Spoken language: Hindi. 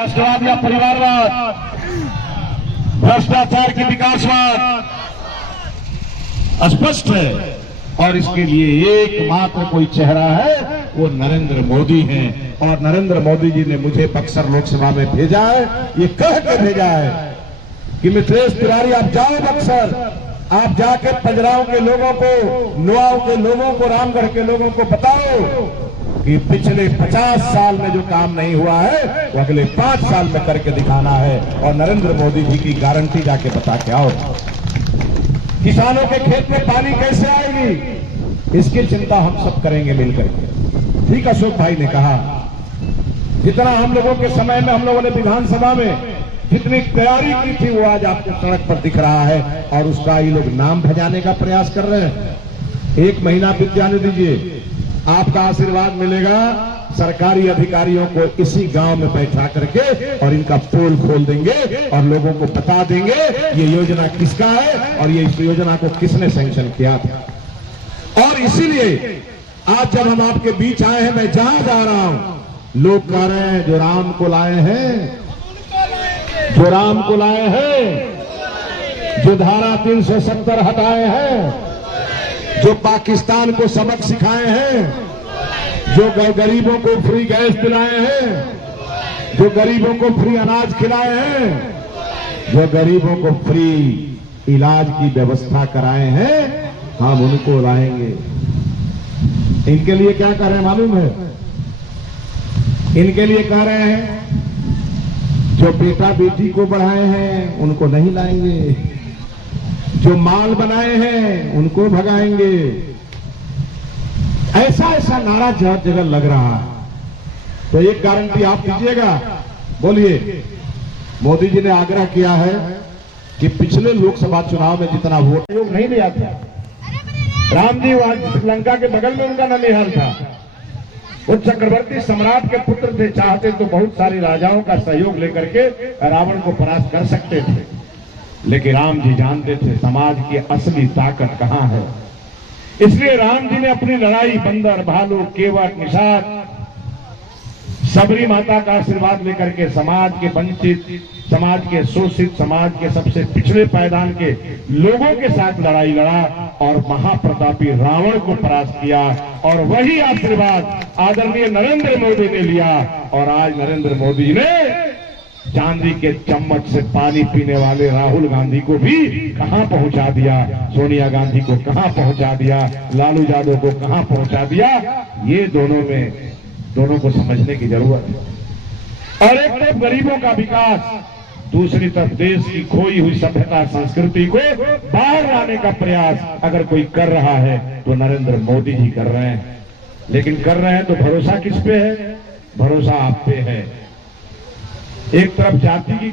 राष्ट्रवाद या परिवारवाद, भ्रष्टाचार की विकासवाद स्पष्ट है। और इसके लिए एकमात्र कोई चेहरा है, वो नरेंद्र मोदी हैं। और नरेंद्र मोदी जी ने मुझे बक्सर लोकसभा में भेजा है, ये कह के भेजा है कि मिथिलेश तिवारी आप जाओ बक्सर, आप जाके पंजराव के लोगों को, नुआव के लोगों को, रामगढ़ के लोगों को बताओ कि पिछले 50 साल में जो काम नहीं हुआ है वो अगले 5 साल में करके दिखाना है। और नरेंद्र मोदी जी की गारंटी जाके बता के आओ। किसानों के खेत में पानी कैसे आएगी, इसकी चिंता हम सब करेंगे मिलकर के। ठीक अशोक भाई ने कहा, जितना हम लोगों के समय में हम लोगों ने विधानसभा में जितनी तैयारी की थी वो आज आपको सड़क पर दिख रहा है। और उसका ये लोग नाम भजाने का प्रयास कर रहे हैं। 1 महीना बीत जाने दीजिए, आपका आशीर्वाद मिलेगा। सरकारी अधिकारियों को इसी गांव में बैठा करके और इनका पोल खोल देंगे और लोगों को बता देंगे ये योजना किसका है और ये इस योजना को किसने सैंक्शन किया था। और इसीलिए आज जब हम आपके बीच आए हैं, मैं जहां जा रहा हूं, लोग कह रहे हैं जो राम को लाए हैं, जो राम को लाए हैं, जो धारा 370 हटाए हैं, जो पाकिस्तान को सबक सिखाए हैं, जो गरीबों को फ्री गैस दिलाए हैं, जो गरीबों को फ्री अनाज खिलाए हैं, जो गरीबों को फ्री इलाज की व्यवस्था कराए हैं, हम उनको लाएंगे। इनके लिए क्या कर रहे हैं मालूम है? इनके लिए कह रहे हैं जो बेटा बेटी को बढ़ाए हैं उनको नहीं लाएंगे, जो माल बनाए हैं उनको भगाएंगे। ऐसा ऐसा नारा जगह जगह लग रहा है। तो एक गारंटी आप दीजिएगा, बोलिए। मोदी जी ने आग्रह किया है कि पिछले लोकसभा चुनाव में जितना वोट योग नहीं लिया था, राम जी वहां श्रीलंका के बगल में उनका ननिहाल था, वो चक्रवर्ती सम्राट के पुत्र थे, चाहते तो बहुत सारे राजाओं का सहयोग लेकर के रावण को परास्त कर सकते थे। लेकिन राम जी जानते थे समाज की असली ताकत कहां है। इसलिए राम जी ने अपनी लड़ाई बंदर, भालू, केवट, निषाद, सबरी माता का आशीर्वाद लेकर के समाज के वंचित, समाज के शोषित, समाज के सबसे पिछड़े पायदान के लोगों के साथ लड़ाई लड़ा और महाप्रतापी रावण को परास्त किया। और वही आशीर्वाद आदरणीय नरेंद्र मोदी ने लिया। और आज नरेंद्र मोदी ने चांदी के चम्मच से पानी पीने वाले राहुल गांधी को भी कहां पहुंचा दिया, सोनिया गांधी को कहां पहुंचा दिया, लालू यादव को कहां पहुंचा दिया। ये दोनों को समझने की जरूरत है। और एक तरफ गरीबों का विकास, दूसरी तरफ देश की खोई हुई सभ्यता संस्कृति को बाहर लाने का प्रयास अगर कोई कर रहा है तो नरेंद्र मोदी जी कर रहे हैं। लेकिन कर रहे हैं तो भरोसा किस पे है? भरोसा आप पे है। एक तरफ जाति की